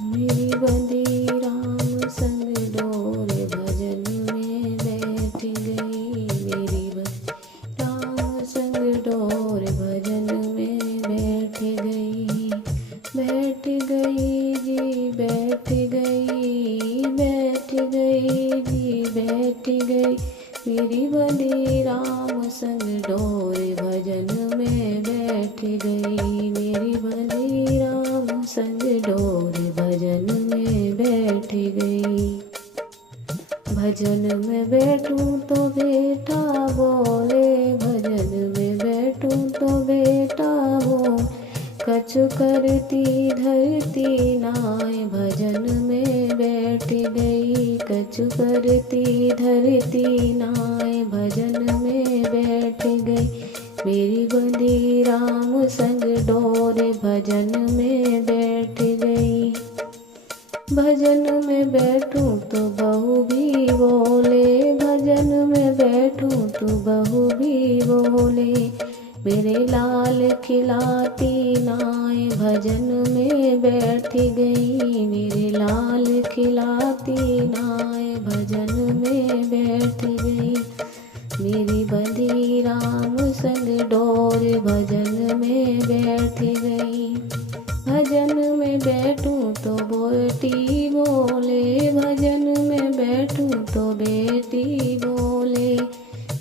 मेरी बंदी राम संग डोर भजन में बैठ गई। मेरी बंदी राम संग डोर भजन में बैठ गई। बैठ गई जी बैठ गई, बैठ गई जी बैठ गई। मेरी बंदी राम संग डोर भजन में बैठ गई। मेरी बंदी राम संग डोर भजन में बैठ गई। भजन में बैठूं तो बेटा बोले, भजन में बैठूं तो बेटा बोले। कछु करती धरती नाय, भजन में बैठ गई। कछु करती धरती नाय, भजन में बैठ गई। मेरी बंदी राम संग डोर भजन में बैठ गई। भजन में बैठूं तो बहू भी बोले, भजन में बैठूं तो बहू भी बोले। मेरे लाल खिलाती नाय, भजन में बैठ गई। मेरे लाल खिलाती नाय, भजन में बैठ गई। मेरी बंदी राम संग डोर भजन में बैठ गई। भजन में बैठूं तो बेटी बोले, भजन में बैठूं तो बेटी बोले।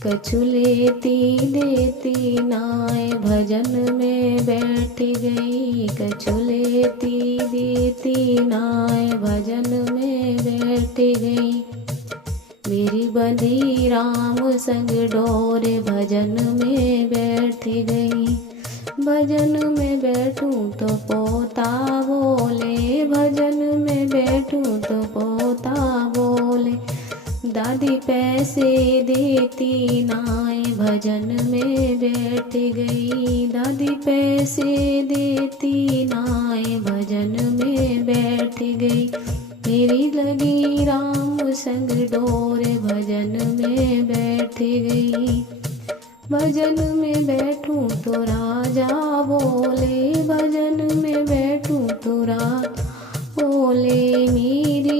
कछु लेती देती नाय, भजन में बैठ गई। कछु लेती देती नाय, भजन में बैठ गई। मेरी बंदी राम संग डोर भजन में बैठ गई। भजन में बैठूं तो पोता बोले, भजन में बैठूं तो पोता बोले। दादी पैसे देती नाय, भजन में बैठ गई। दादी पैसे देती नाय, भजन में बैठ गई। मेरी लगी राम संग डोर भजन में बैठ गई। भजन में बैठूं तो राजा बोले, भजन में बैठूं तो राजा बोले। मेरी